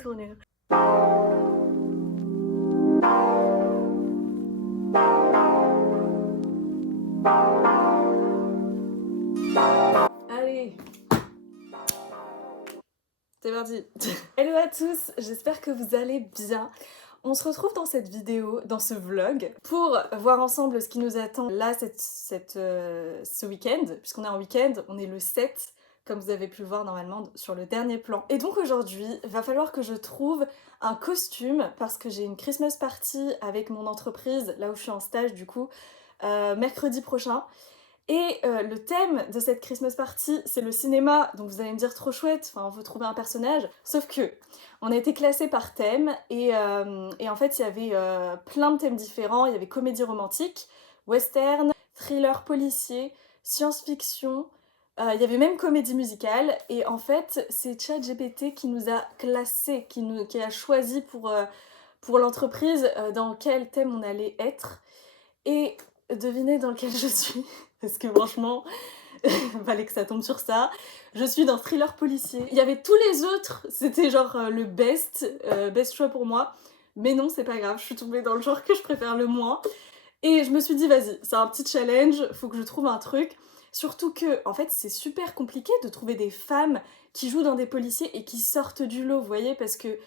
trop nul. Allez, c'est parti. Hello à tous, j'espère que vous allez bien. On se retrouve dans cette vidéo, dans ce vlog, pour voir ensemble ce qui nous attend là ce week-end, puisqu'on est en week-end, on est le 7, comme vous avez pu le voir normalement sur le dernier plan. Et donc aujourd'hui, il va falloir que je trouve un costume, parce que j'ai une Christmas party avec mon entreprise, là où je suis en stage du coup, mercredi prochain. Et le thème de cette Christmas party, c'est le cinéma, donc vous allez me dire trop chouette, enfin on veut trouver un personnage, sauf que on a été classé par thème, et en fait il y avait plein de thèmes différents, il y avait comédie romantique, western, thriller policier, science-fiction, il y avait même comédie musicale, et en fait c'est ChatGPT qui nous a classé, qui a choisi pour l'entreprise dans quel thème on allait être, et devinez dans lequel je suis. Parce que franchement, fallait que ça tombe sur ça. Je suis dans thriller policier. Il y avait tous les autres, c'était genre le best choix pour moi. Mais non, c'est pas grave, je suis tombée dans le genre que je préfère le moins. Et je me suis dit, vas-y, c'est un petit challenge, faut que je trouve un truc. Surtout que, en fait, c'est super compliqué de trouver des femmes qui jouent dans des policiers et qui sortent du lot, vous voyez, parce que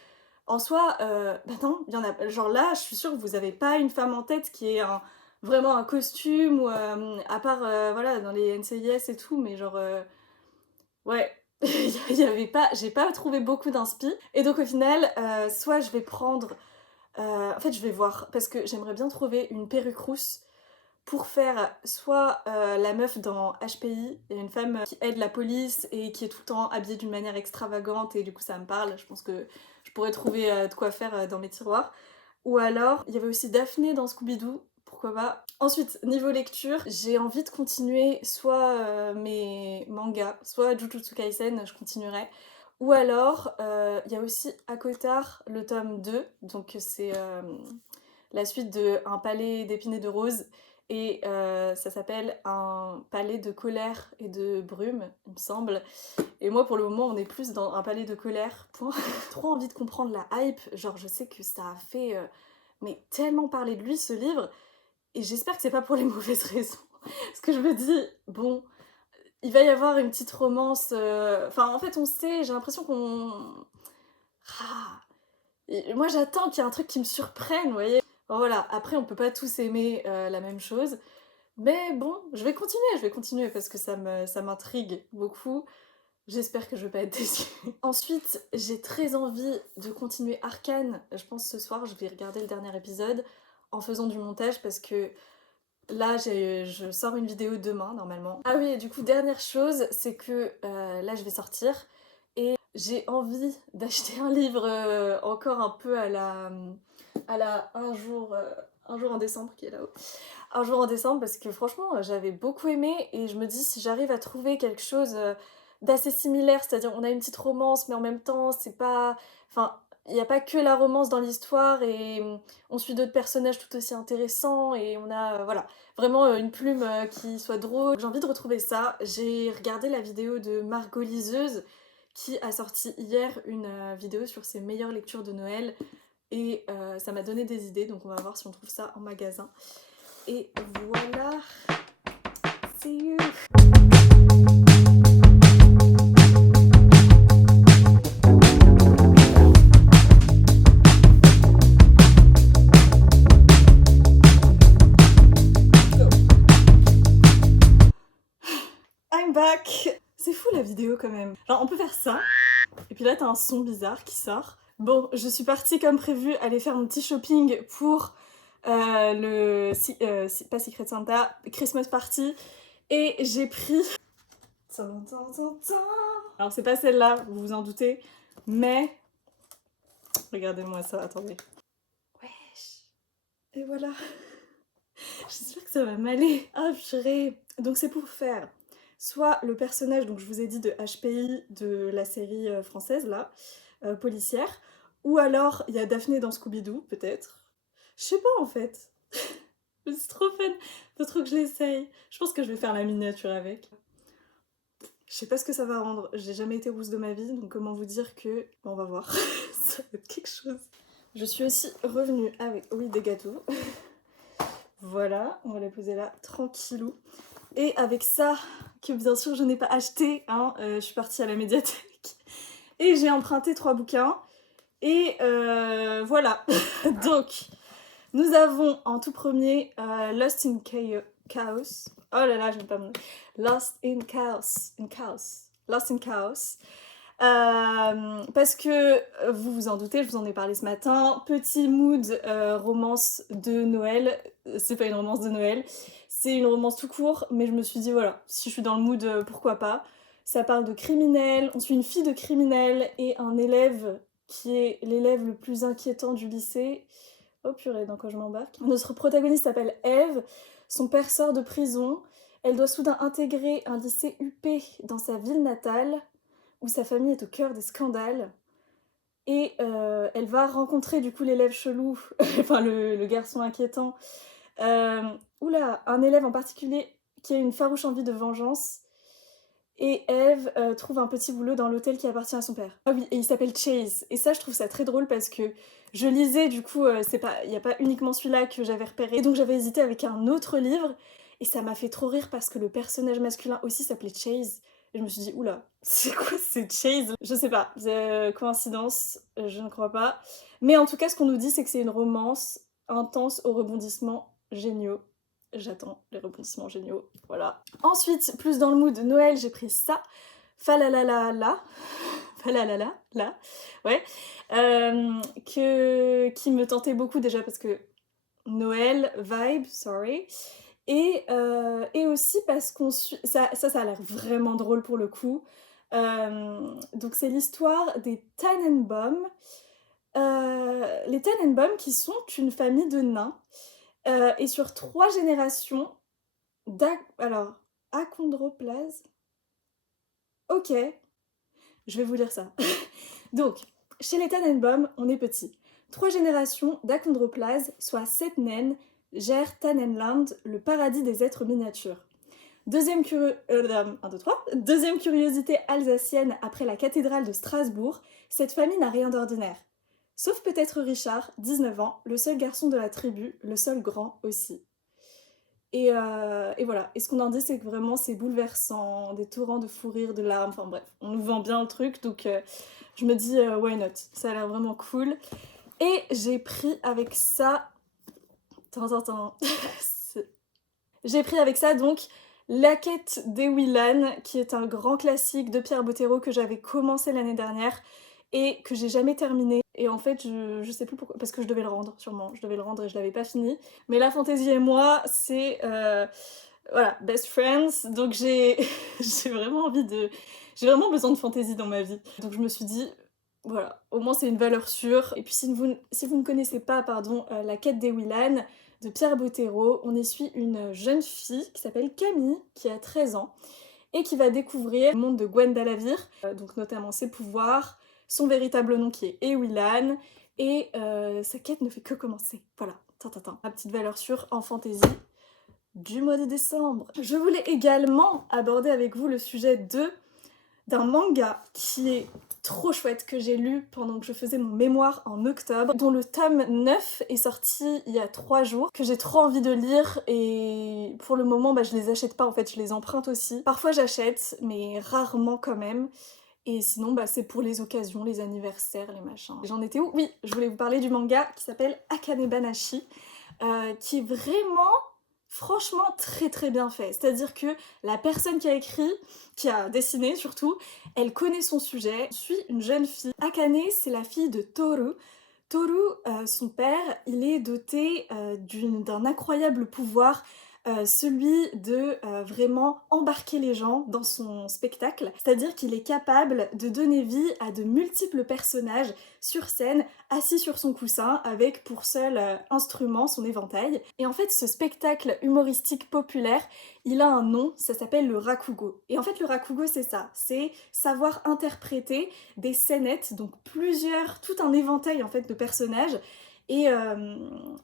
en soi, bah non, il y en a. Genre là, je suis sûre que vous avez pas une femme en tête qui est vraiment un costume, ou à part voilà, dans les NCIS et tout, mais genre. Ouais. Il y avait pas. J'ai pas trouvé beaucoup d'inspi. Et donc au final, soit je vais prendre. En fait, je vais voir, parce que j'aimerais bien trouver une perruque rousse pour faire soit la meuf dans HPI, il y a une femme qui aide la police et qui est tout le temps habillée d'une manière extravagante, et du coup ça me parle, je pense que je pourrais trouver de quoi faire dans mes tiroirs. Ou alors, il y avait aussi Daphné dans Scooby-Doo, pourquoi pas. Ensuite, niveau lecture, j'ai envie de continuer soit mes mangas, soit Jujutsu Kaisen, je continuerai. Ou alors, il y a aussi Akotar, le tome 2, donc c'est la suite de Un palais d'épines et de roses, et ça s'appelle Un palais de colère et de brume, il me semble. Et moi, pour le moment, on est plus dans Un palais de colère. Point. Trop envie de comprendre la hype. Genre, je sais que ça a fait mais tellement parler de lui, ce livre. Et j'espère que c'est pas pour les mauvaises raisons. Parce que je me dis, bon, il va y avoir une petite romance. Enfin, en fait, on sait, j'ai l'impression qu'on. Ah. Et moi, j'attends qu'il y ait un truc qui me surprenne, vous voyez. Bon, voilà, après, on peut pas tous aimer la même chose. Mais bon, je vais continuer parce que ça m'intrigue beaucoup. J'espère que je vais pas être déçue. Ensuite, j'ai très envie de continuer Arcane. Je pense ce soir, je vais regarder le dernier épisode en faisant du montage, parce que là, je sors une vidéo demain, normalement. Ah oui, et du coup, dernière chose, c'est que là, je vais sortir et j'ai envie d'acheter un livre encore un peu à la un jour en décembre, qui est là-haut. Un jour en décembre, parce que franchement, j'avais beaucoup aimé, et je me dis, si j'arrive à trouver quelque chose d'assez similaire, c'est-à-dire on a une petite romance, mais en même temps, c'est pas. Enfin, il n'y a pas que la romance dans l'histoire, et on suit d'autres personnages tout aussi intéressants, et on a, voilà, vraiment une plume qui soit drôle. J'ai envie de retrouver ça. J'ai regardé la vidéo de Margot Liseuse, qui a sorti hier une vidéo sur ses meilleures lectures de Noël, et ça m'a donné des idées, donc on va voir si on trouve ça en magasin. Et voilà, see you. I'm back. C'est fou la vidéo quand même. Genre on peut faire ça, et puis là t'as un son bizarre qui sort. Bon, je suis partie comme prévu aller faire mon petit shopping pour pas Secret Santa, Christmas Party, et j'ai pris... Alors c'est pas celle-là, vous vous en doutez, mais... Regardez-moi ça, attendez. Wesh. Et voilà. J'espère que ça va m'aller. Ah purée. Donc c'est pour faire soit le personnage, donc je vous ai dit, de HPI, de la série française là, policière, ou alors il y a Daphné dans Scooby-Doo, peut-être. Je sais pas en fait. C'est trop fun. Faut trop que je l'essaye. Je pense que je vais faire la miniature avec. Je sais pas ce que ça va rendre. J'ai jamais été rousse de ma vie, donc comment vous dire que... Bon, on va voir. Ça va être quelque chose. Je suis aussi revenue avec, oui, des gâteaux. Voilà, on va les poser là, tranquillou. Et avec ça, que bien sûr je n'ai pas acheté, hein, je suis partie à la médiathèque. Et j'ai emprunté 3 bouquins. Et voilà. Donc, nous avons en tout premier Lost in Chaos. Oh là là, je ne vais pas me... Lost in Chaos. Lost in Chaos. Parce que, vous vous en doutez, je vous en ai parlé ce matin, petit mood romance de Noël. C'est pas une romance de Noël, c'est une romance tout court, mais je me suis dit, voilà, si je suis dans le mood, pourquoi pas. Ça parle de criminels, on suit une fille de criminel et un élève qui est l'élève le plus inquiétant du lycée. Oh purée, dans quoi je m'embarque. Notre protagoniste s'appelle Eve, son père sort de prison, elle doit soudain intégrer un lycée UP dans sa ville natale, où sa famille est au cœur des scandales. Et elle va rencontrer du coup l'élève chelou, enfin le garçon inquiétant. Oula, un élève en particulier qui a une farouche envie de vengeance. Et Eve trouve un petit boulot dans l'hôtel qui appartient à son père. Ah oui, et il s'appelle Chase. Et ça, je trouve ça très drôle parce que je lisais, du coup, il n'y a pas uniquement celui-là que j'avais repéré. Et donc j'avais hésité avec un autre livre. Et ça m'a fait trop rire parce que le personnage masculin aussi s'appelait Chase. Et je me suis dit, oula, c'est quoi c'est Chase? Je sais pas, coïncidence, je ne crois pas. Mais en tout cas, ce qu'on nous dit, c'est que c'est une romance intense aux rebondissements géniaux. J'attends les rebondissements géniaux, voilà. Ensuite, plus dans le mood de Noël, j'ai pris ça. Falalala, falalala, là, ouais. Qui me tentait beaucoup déjà parce que Noël, vibe, sorry. Et aussi parce qu'on suit... Ça a l'air vraiment drôle pour le coup. Donc c'est l'histoire des Tannenbaum. Les Tannenbaum qui sont une famille de nains. Et sur 3 générations alors, achondroplase. Ok, je vais vous lire ça. Donc, chez les Tannenbaum, on est petit. 3 générations d'achondroplase, soit 7 naines, gèrent Tannenland, le paradis des êtres miniatures. Deuxième curiosité alsacienne après la cathédrale de Strasbourg, cette famille n'a rien d'ordinaire. Sauf peut-être Richard, 19 ans, le seul garçon de la tribu, le seul grand aussi. Et voilà. Et ce qu'on en dit, c'est que vraiment c'est bouleversant, des torrents de fou rire, de larmes, enfin bref, on nous vend bien le truc, donc je me dis why not, ça a l'air vraiment cool. Et j'ai pris avec ça... Attends. J'ai pris avec ça donc La quête des Willan, qui est un grand classique de Pierre Bottero que j'avais commencé l'année dernière et que j'ai jamais terminé. Et en fait, je sais plus pourquoi, parce que je devais le rendre, sûrement. Je devais le rendre et je l'avais pas fini. Mais la fantaisie et moi, c'est... voilà, best friends. Donc j'ai j'ai vraiment envie de... J'ai vraiment besoin de fantaisie dans ma vie. Donc je me suis dit, voilà, au moins c'est une valeur sûre. Et puis si vous ne connaissez pas, pardon, La quête des Willan de Pierre Bottero, on y suit une jeune fille qui s'appelle Camille, qui a 13 ans, et qui va découvrir le monde de Gwendalavir, donc notamment ses pouvoirs, son véritable nom qui est Ewilan, et sa quête ne fait que commencer. Voilà, ma petite valeur sûre en fantaisie du mois de décembre. Je voulais également aborder avec vous le sujet d'un manga qui est trop chouette, que j'ai lu pendant que je faisais mon mémoire en octobre, dont le tome 9 est sorti il y a 3 jours, que j'ai trop envie de lire, et pour le moment je les achète pas en fait, je les emprunte aussi. Parfois j'achète, mais rarement quand même. Et sinon c'est pour les occasions, les anniversaires, les machins. J'en étais où? Oui, je voulais vous parler du manga qui s'appelle Akane Banashi, qui est vraiment... franchement très très bien fait. C'est-à-dire que la personne qui a écrit, qui a dessiné surtout, elle connaît son sujet. On suit une jeune fille. Akane, c'est la fille de Toru. Toru, son père, il est doté d'un incroyable pouvoir, celui de vraiment embarquer les gens dans son spectacle. C'est-à-dire qu'il est capable de donner vie à de multiples personnages sur scène, assis sur son coussin, avec pour seul instrument son éventail. Et en fait, ce spectacle humoristique populaire, il a un nom, ça s'appelle le rakugo. Et en fait, le rakugo, c'est ça, c'est savoir interpréter des scénettes, donc tout un éventail en fait de personnages, et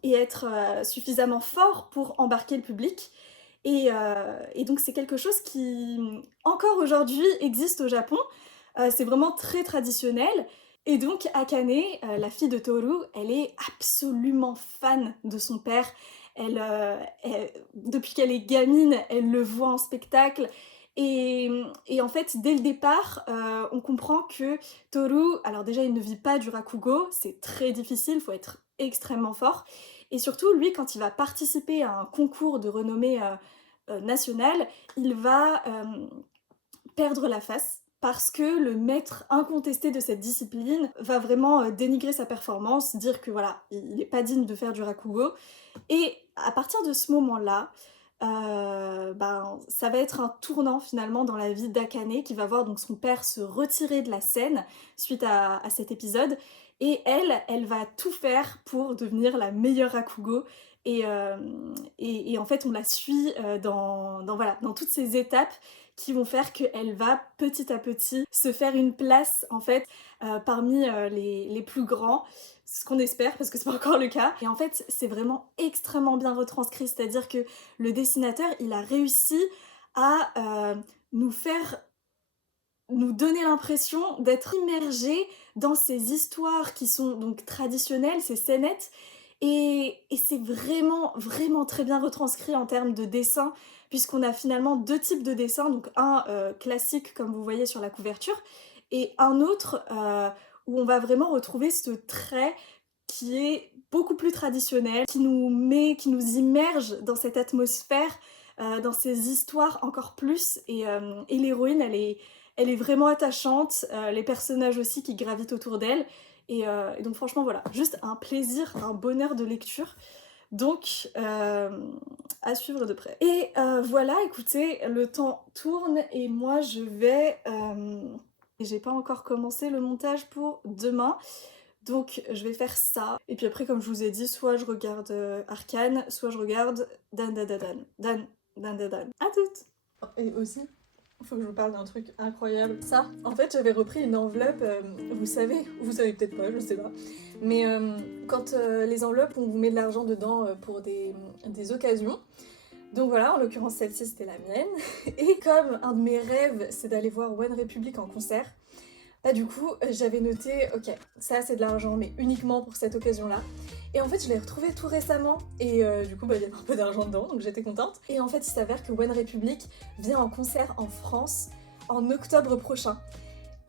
être suffisamment fort pour embarquer le public. Et donc c'est quelque chose qui, encore aujourd'hui, existe au Japon. C'est vraiment très traditionnel. Et donc Akane, la fille de Toru, elle est absolument fan de son père. Depuis qu'elle est gamine, elle le voit en spectacle. Et en fait, dès le départ, on comprend que Toru, alors déjà il ne vit pas du rakugo, c'est très difficile, il faut être extrêmement fort. Et surtout, lui, quand il va participer à un concours de renommée nationale, il va perdre la face parce que le maître incontesté de cette discipline va vraiment dénigrer sa performance, dire que voilà, il n'est pas digne de faire du rakugo. Et à partir de ce moment-là, ça va être un tournant finalement dans la vie d'Akane qui va voir donc son père se retirer de la scène suite à cet épisode. Et elle va tout faire pour devenir la meilleure rakugo. Et en fait, on la suit dans toutes ces étapes qui vont faire qu'elle va petit à petit se faire une place en fait parmi les plus grands. C'est ce qu'on espère parce que c'est pas encore le cas. Et en fait, c'est vraiment extrêmement bien retranscrit, c'est-à-dire que le dessinateur, il a réussi à nous donner l'impression d'être immergé dans ces histoires qui sont donc traditionnelles, ces scénettes, et c'est vraiment, vraiment très bien retranscrit en termes de dessin, puisqu'on a finalement deux types de dessins, donc un classique comme vous voyez sur la couverture, et un autre où on va vraiment retrouver ce trait qui est beaucoup plus traditionnel, qui nous immerge dans cette atmosphère, dans ces histoires encore plus, et l'héroïne, elle est vraiment attachante, les personnages aussi qui gravitent autour d'elle, et donc franchement voilà, juste un plaisir, un bonheur de lecture. Donc, à suivre de près. Et voilà, écoutez, le temps tourne et moi je vais... j'ai pas encore commencé le montage pour demain, donc je vais faire ça. Et puis après, comme je vous ai dit, soit je regarde Arcane, soit je regarde Dan. À toutes. Et aussi, il faut que je vous parle d'un truc incroyable. Ça, en fait, j'avais repris une enveloppe, vous savez peut-être pas, je sais pas. Mais quand les enveloppes, on vous met de l'argent dedans pour des occasions. Donc voilà, en l'occurrence celle-ci c'était la mienne. Et comme un de mes rêves c'est d'aller voir One Republic en concert, bah du coup j'avais noté, ok, ça c'est de l'argent mais uniquement pour cette occasion-là. Et en fait je l'ai retrouvé tout récemment et du coup il y avait un peu d'argent dedans donc j'étais contente. Et en fait il s'avère que One Republic vient en concert en France en octobre prochain.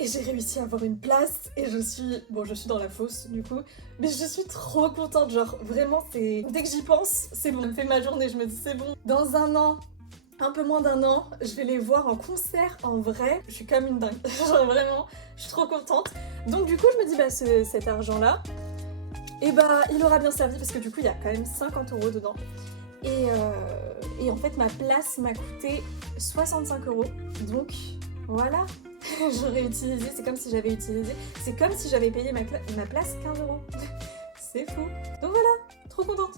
Et j'ai réussi à avoir une place et je suis dans la fosse du coup, mais je suis trop contente, genre vraiment dès que j'y pense, c'est bon, ça me fait ma journée, je me dis c'est bon. Dans un an, un peu moins d'un an, je vais les voir en concert en vrai, je suis comme une dingue, genre vraiment, je suis trop contente. Donc du coup je me dis cet argent là, et il aura bien servi parce que du coup il y a quand même 50 € dedans. Et en fait ma place m'a coûté 65 €, donc voilà. J'aurais utilisé, c'est comme si j'avais payé ma place 15 €. C'est fou. Donc voilà, trop contente.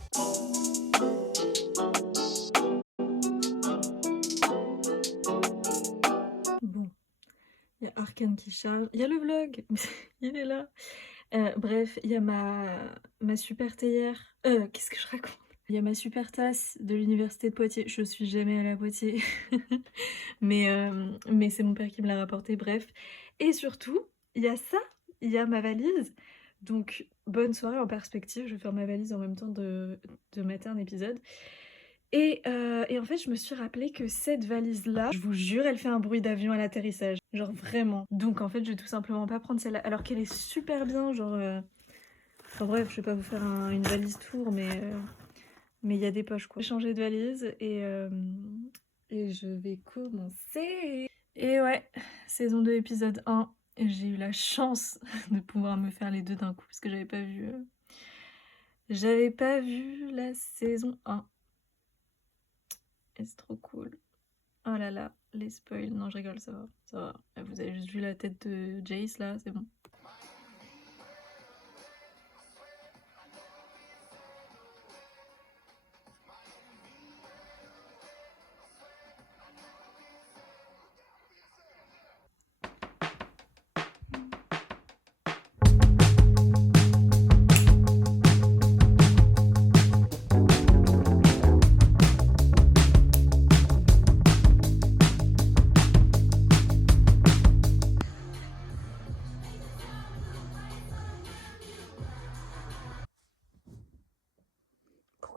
Bon, il y a Arcane qui charge, il y a le vlog, il est là. Bref, il y a ma super théière, qu'est-ce que je raconte? Il y a ma super tasse de l'université de Poitiers, je suis jamais allée à Poitiers, mais c'est mon père qui me l'a rapporté, bref. Et surtout, il y a ça, il y a ma valise, donc bonne soirée en perspective, je vais faire ma valise en même temps de mater un épisode. Et en fait, je me suis rappelé que cette valise-là, je vous jure, elle fait un bruit d'avion à l'atterrissage, genre vraiment. Donc en fait, je vais tout simplement pas prendre celle-là, alors qu'elle est super bien, genre... Enfin bref, je vais pas vous faire une valise tour, mais il y a des poches quoi. J'ai changé de valise et je vais commencer. Et ouais, saison 2 épisode 1, j'ai eu la chance de pouvoir me faire les deux d'un coup parce que j'avais pas vu la saison 1. Et c'est trop cool. Oh là là, les spoils. Non, je rigole, ça va. Vous avez juste vu la tête de Jace là, c'est bon.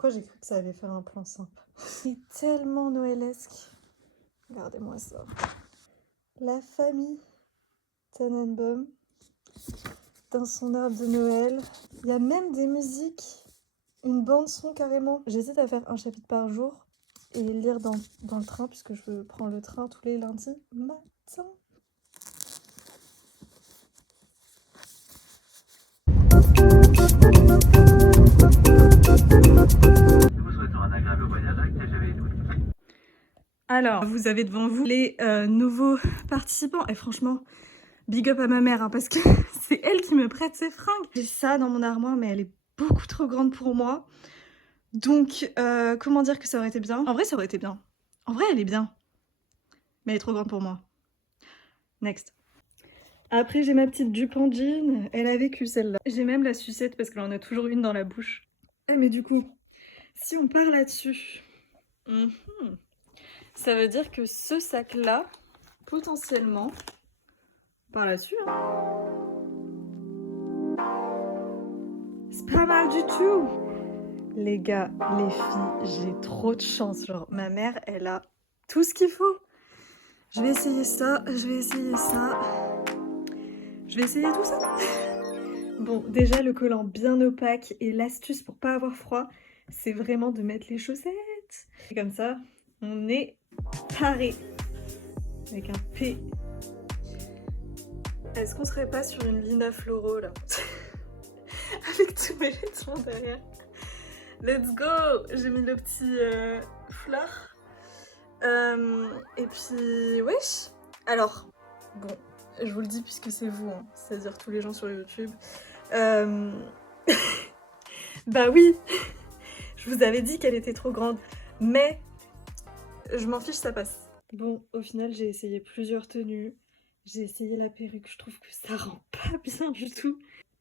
pourquoi j'ai cru que ça allait faire un plan simple. C'est tellement noëlesque. Regardez-moi ça. La famille Tannenbaum dans son arbre de Noël. Il y a même des musiques, une bande son carrément. J'hésite à faire un chapitre par jour et lire dans le train puisque je prends le train tous les lundis matin. Alors, vous avez devant vous les nouveaux participants. Et franchement, big up à ma mère, hein, parce que c'est elle qui me prête ses fringues. J'ai ça dans mon armoire, mais elle est beaucoup trop grande pour moi. Donc, comment dire que ça aurait été bien? En vrai, ça aurait été bien. En vrai, elle est bien. Mais elle est trop grande pour moi. Next. Après, j'ai ma petite jupe en jean. Elle a vécu, celle-là. J'ai même la sucette, parce qu'elle en a toujours une dans la bouche. Mais du coup, si on part là-dessus... ça veut dire que ce sac-là, potentiellement, par là-dessus, hein. C'est pas mal du tout. Les gars, les filles, j'ai trop de chance. Genre, ma mère, elle a tout ce qu'il faut. Je vais essayer ça, je vais essayer ça. Je vais essayer tout ça. Bon, déjà, le collant bien opaque et l'astuce pour pas avoir froid, c'est vraiment de mettre les chaussettes. Et comme ça, on est paré. Avec un P. Est-ce qu'on serait pas sur une Lina Floro là? Avec tous mes vêtements derrière. Let's go! J'ai mis le petit fleur. Et puis, wesh! Alors, bon, je vous le dis puisque c'est vous, hein, c'est-à-dire tous les gens sur YouTube. Bah oui! Je vous avais dit qu'elle était trop grande, mais je m'en fiche, ça passe. Bon, au final, j'ai essayé plusieurs tenues. J'ai essayé la perruque, je trouve que ça rend pas bien du tout.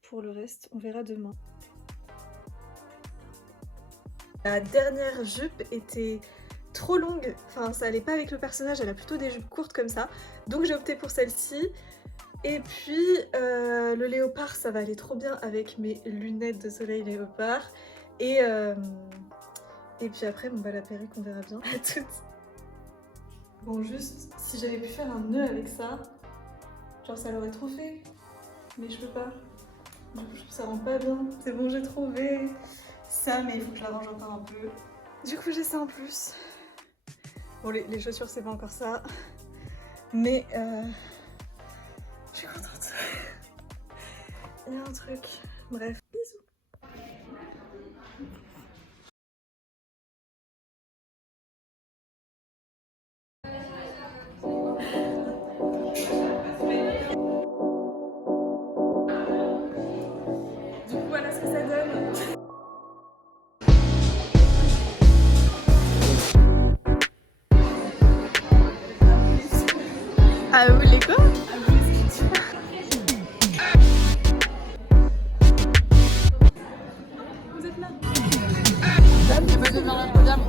Pour le reste, on verra demain. La dernière jupe était trop longue, enfin ça allait pas avec le personnage, elle a plutôt des jupes courtes comme ça. Donc j'ai opté pour celle-ci. Et puis le léopard, ça va aller trop bien avec mes lunettes de soleil léopard. Et puis après, bon bah la perruque, on verra bien. À toutes. Bon, juste, si j'avais pu faire un nœud avec ça, genre ça l'aurait trop fait. Mais je peux pas. Du coup, je trouve que ça rend pas bien. C'est bon, j'ai trouvé ça, mais il faut que je l'arrange encore un peu. Du coup, j'ai ça en plus. Bon, les chaussures, c'est pas encore ça. Mais je suis contente. Il y a un truc. Bref, bisous. Du coup, voilà ce que ça donne. Ah, vous voulez quoi? Vous êtes là? J'ai pas devant la podium.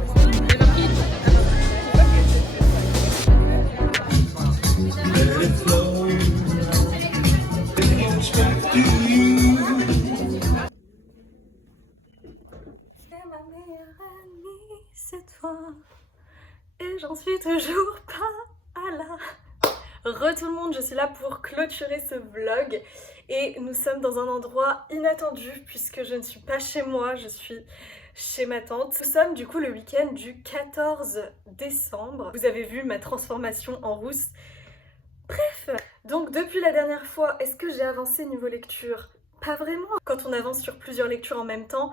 J'ai pas pris. C'est ma meilleure amie cette fois. Et j'en suis toujours pas à la... Re tout le monde, je suis là pour clôturer ce vlog et nous sommes dans un endroit inattendu puisque je ne suis pas chez moi, je suis chez ma tante. Nous sommes du coup le week-end du 14 décembre. Vous avez vu ma transformation en rousse. Bref, donc depuis la dernière fois, est-ce que j'ai avancé niveau lecture? Pas vraiment. Quand on avance sur plusieurs lectures en même temps,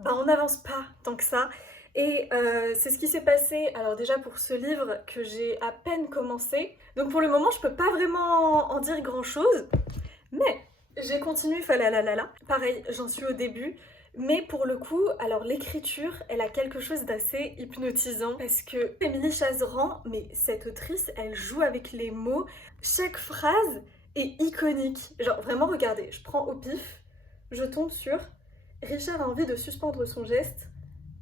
bah on n'avance pas tant que ça. Et c'est ce qui s'est passé, alors déjà pour ce livre que j'ai à peine commencé. Donc pour le moment, je peux pas vraiment en dire grand chose. Mais j'ai continué, falalalala. Pareil, j'en suis au début. Mais pour le coup, alors l'écriture, elle a quelque chose d'assez hypnotisant. Parce que Émilie Chazeran, mais cette autrice, elle joue avec les mots. Chaque phrase est iconique. Genre vraiment, regardez, je prends au pif, je tombe sur Richard a envie de suspendre son geste,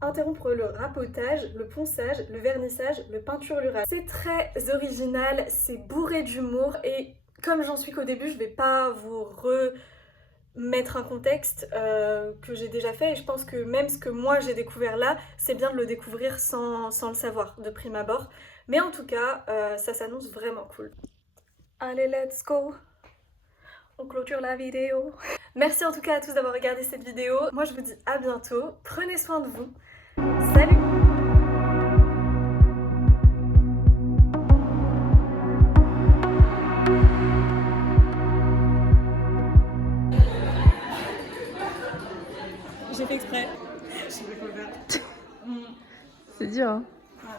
interrompre le rapotage, le ponçage, le vernissage, le peinturlurage. C'est très original, c'est bourré d'humour et comme j'en suis qu'au début, je vais pas vous mettre un contexte que j'ai déjà fait, et je pense que même ce que moi j'ai découvert là, c'est bien de le découvrir sans le savoir de prime abord. Mais en tout cas, ça s'annonce vraiment cool. Allez, let's go! On clôture la vidéo. Merci en tout cas à tous d'avoir regardé cette vidéo. Moi je vous dis à bientôt. Prenez soin de vous. Salut! J'ai fait exprès. Je sais pas quoi faire. C'est dur, hein. Ouais.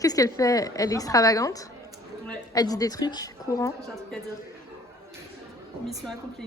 Qu'est-ce qu'elle fait? Elle est extravagante. Ouais. Elle dit des trucs courants. J'ai un truc à dire. Mission accomplie.